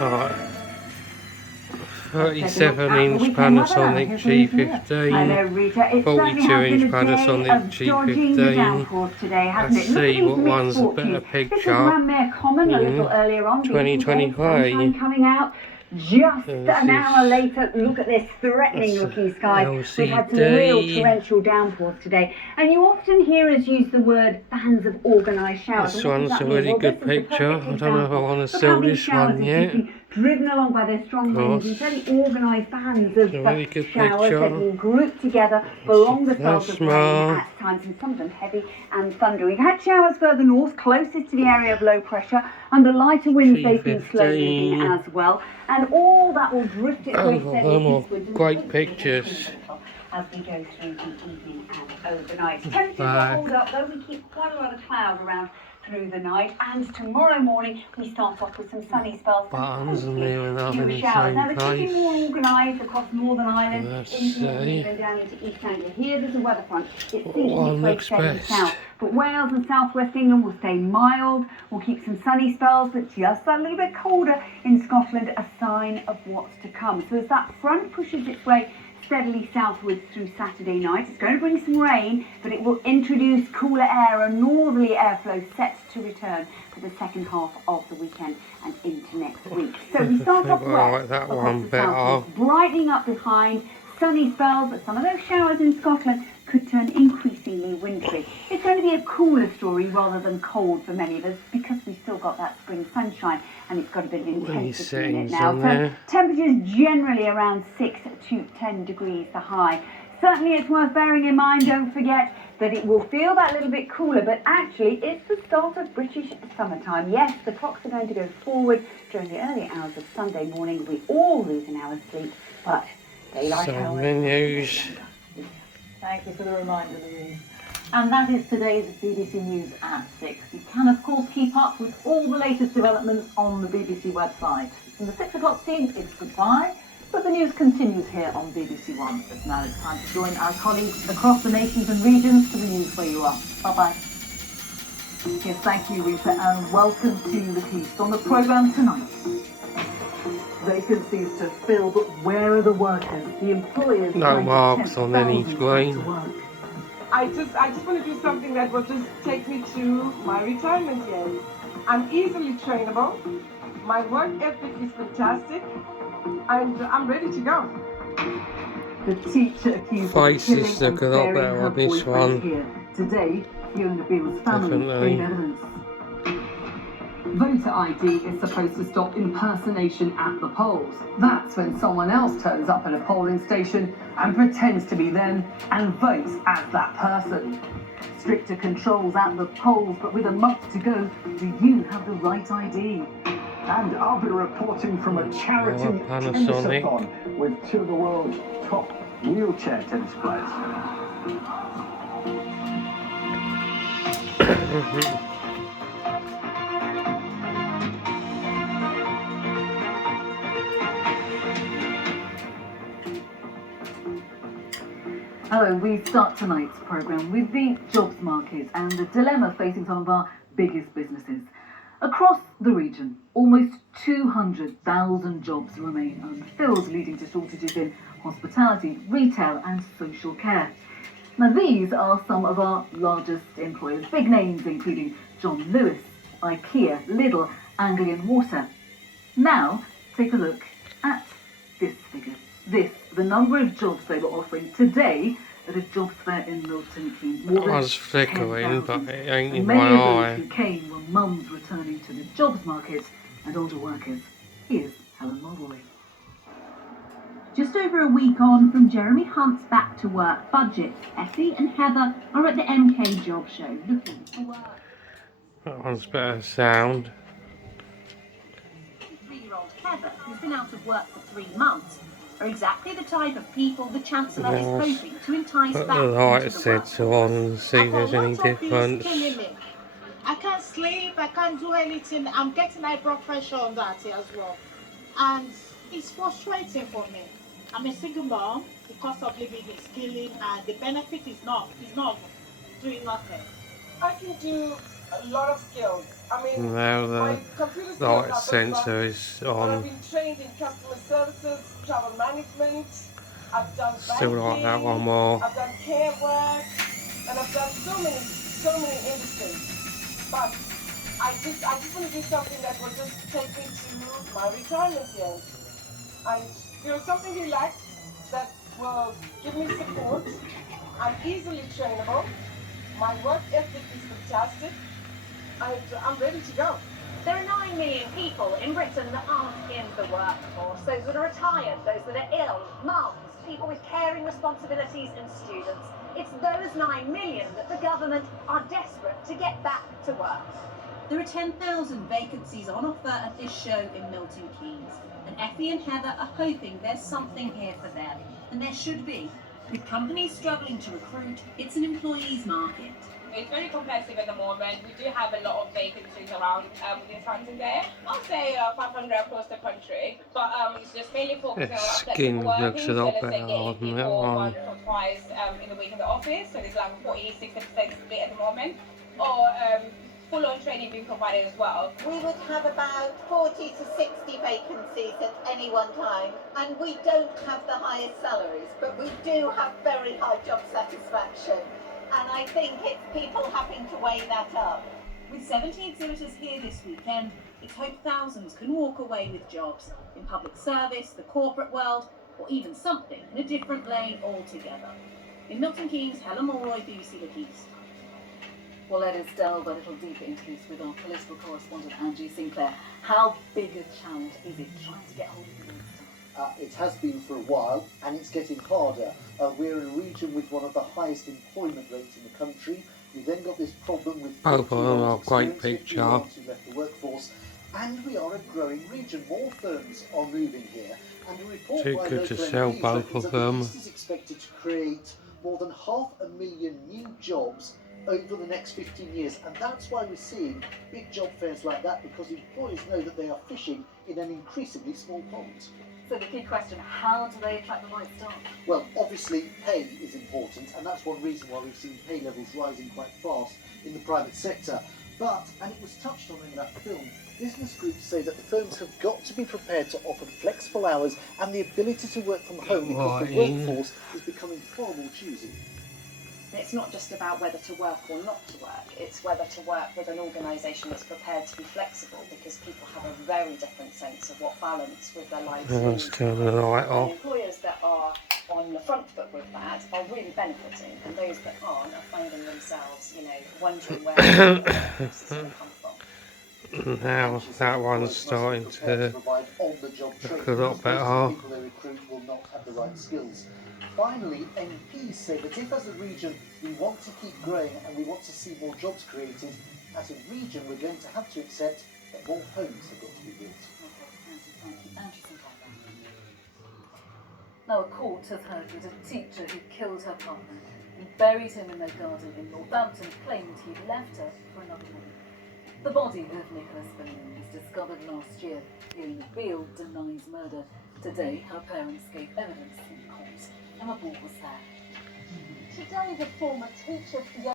Right. 37-inch Panasonic G15, 42-inch Panasonic G15. Let's see what one's a better picture in 2023. Coming out just an hour later. Look at this threatening looking sky. LCD. We've had some real torrential downpours today, and you often hear us use the word fans of organised showers. This one's a really good picture. I don't know if I want to sell this one yet. Driven along by their strong winds and very organised bands of really good showers. picture. They've been grouped together along the spells of rain at times, and some of them heavy and thundery. We've had showers further north, closest to the area of low pressure. Under lighter winds, they've been slowly moving as well, and all that will drift its way steadily eastwards. Great pictures. As we go through the evening and overnight. Temperatures will hold up, though we keep quite a lot of cloud around through the night, and tomorrow morning we start off with some sunny spells. Buttons and there and up in the showers. Now same they're place. getting more organised across Northern Ireland, into Let's see. and down into East Anglia. Here there's a weather front. It's One looks best. south. But Wales and South West England will stay mild. We'll keep some sunny spells, but just a little bit colder in Scotland, a sign of what's to come. So as that front pushes its way steadily southwards through Saturday night, it's going to bring some rain, but it will introduce cooler air, a northerly airflow set to return for the second half of the weekend and into next week. So we start off wet, that one better. brightening up behind, sunny spells, but some of those showers in Scotland could turn increasingly wintry. It's going to be a cooler story rather than cold for many of us, because we've still got that spring sunshine and it's got a bit of intensity in it now. So temperatures generally around 6 to 10 degrees the high. Certainly it's worth bearing in mind, don't forget that it will feel that little bit cooler, but actually it's the start of British summertime. Yes, the clocks are going to go forward during the early hours of Sunday morning. We all lose an hour's sleep, but daylight hours. Menus. Thank you for the reminder, Louise. And that is today's BBC News at 6. You can, of course, keep up with all the latest developments on the BBC website. From the 6 o'clock team, it's goodbye, but the news continues here on BBC One. But now it's time to join our colleagues across the nations and regions for the news where you are. Bye-bye. Yes, thank you, Rita, and welcome to the East. On the programme tonight, vacancies to fill, but where are the workers? The employers. No marks on any screen. I just want to do something that will just take me to my retirement years. I'm easily trainable. My work ethic is fantastic. I'm ready to go. The teacher accused Faces of look killing a lot and better burying her on this boyfriend one. here. Today, Fiona Beale's family Definitely. gave evidence. Voter ID is supposed to stop impersonation at the polls. That's when someone else turns up at a polling station and pretends to be them and votes as that person. Stricter controls at the polls, but with a month to go, do you have the right ID? And I'll be reporting from a charity tennis-a-thon with two of the world's top wheelchair tennis players. Hello, we start tonight's programme with the jobs market and the dilemma facing some of our biggest businesses. Across the region, almost 200,000 jobs remain unfilled, leading to shortages in hospitality, retail and social care. Now these are some of our largest employers, big names including John Lewis, IKEA, Lidl, Anglian Water. Now take a look at this figure. The number of jobs they were offering today at a jobs fair in Milton Keynes. More than I was flickering, but it ain't in my many of eye. those who came were mums returning to the jobs market and older workers. Here's Helen Mulroy. Just over a week on from Jeremy Hunt's Back to Work budget, Effie and Heather are at the MK Job Show looking for work. That one's better sound. 3-year-old Heather, who's been out of work for 3 months, are exactly the type of people the Chancellor is hoping to entice Put back the into light the sensor on and see if there's any difference. I can't sleep, I can't do anything. I'm getting high blood pressure on that as well. And it's frustrating for me. I'm a single mom, the cost of living is killing and the benefit is not doing nothing. I can do a lot of skills. I mean, Now my the computer skills light are very sensor vast. is I've on. been trained in customer services, travel management. I've done Still like that one banking. more. I've done care work, and I've done so many industries. But I just want to do something that will just take me to my retirement years. And something relaxed that will give me support. I'm easily trainable. My work ethic is fantastic. And I'm ready to go. There are 9 million people in Britain that aren't in the workforce. Those that are retired, those that are ill, mums, people with caring responsibilities and students. It's those 9 million that the government are desperate to get back to work. There are 10,000 vacancies on offer at this show in Milton Keynes, and Effie and Heather are hoping there's something here for them, and there should be. With companies struggling to recruit, it's an employees market. It's very competitive at the moment. We do have a lot of vacancies around within Santander. I'll say 500 across the country, but it's just mainly focusing on Skin flexible looks working. a So lot let's say better getting on that people one. once or twice in the week in the office. So there's like 40-60% split at the moment, or full-on training being provided as well. We would have about 40 to 60 vacancies at any one time, and we don't have the highest salaries, but we do have very high job satisfaction, and I think it's people having to weigh that up. With 70 exhibitors here this weekend, it's hoped thousands can walk away with jobs in public service, the corporate world, or even something in a different lane altogether. In Milton Keynes, Helen Mulroy, BBC Look East. Well, let us delve a little deeper into this with our political correspondent Angie Sinclair. How big a challenge is it trying to get hold of the staff? It has been for a while, and it's getting harder. We're in a region with one of the highest employment rates in the country. We've then got this problem with Both of them are great picture. who left the workforce, and we are a growing region. More firms are moving here, and a report Too by good to local sell MPs both reckons of that the them. East is expected to create more than 500,000 new jobs over the next 15 years, and that's why we're seeing big job fairs like that, because employers know that they are fishing in an increasingly small pond. So the key question, how do they attract the right staff? Well, obviously pay is important, and that's one reason why we've seen pay levels rising quite fast in the private sector. But, and it was touched on in that film, business groups say that the firms have got to be prepared to offer flexible hours and the ability to work from home, because the workforce is becoming far more choosy. It's not just about whether to work or not to work, it's whether to work with an organisation that's prepared to be flexible, because people have a very different sense of what balance with their lives Let's turn the light and off. employers that are on the front foot with that are really benefiting, and those that aren't are finding themselves, wondering where the resources are going to come from. Now that one's starting to look a lot better. People they recruit will not have the right skills. Finally, MPs say that if as a region we want to keep growing and we want to see more jobs created, as a region we're going to have to accept that more homes have got to be built. Now, a court has heard that a teacher who killed her partner and buried him in their garden in Northampton claimed he'd left her for another woman. The body of Nicholas Benjamin was discovered last year. Ian Beale denies murder. Today, her parents gave evidence in court. Emma Ball was there. Today, the former teacher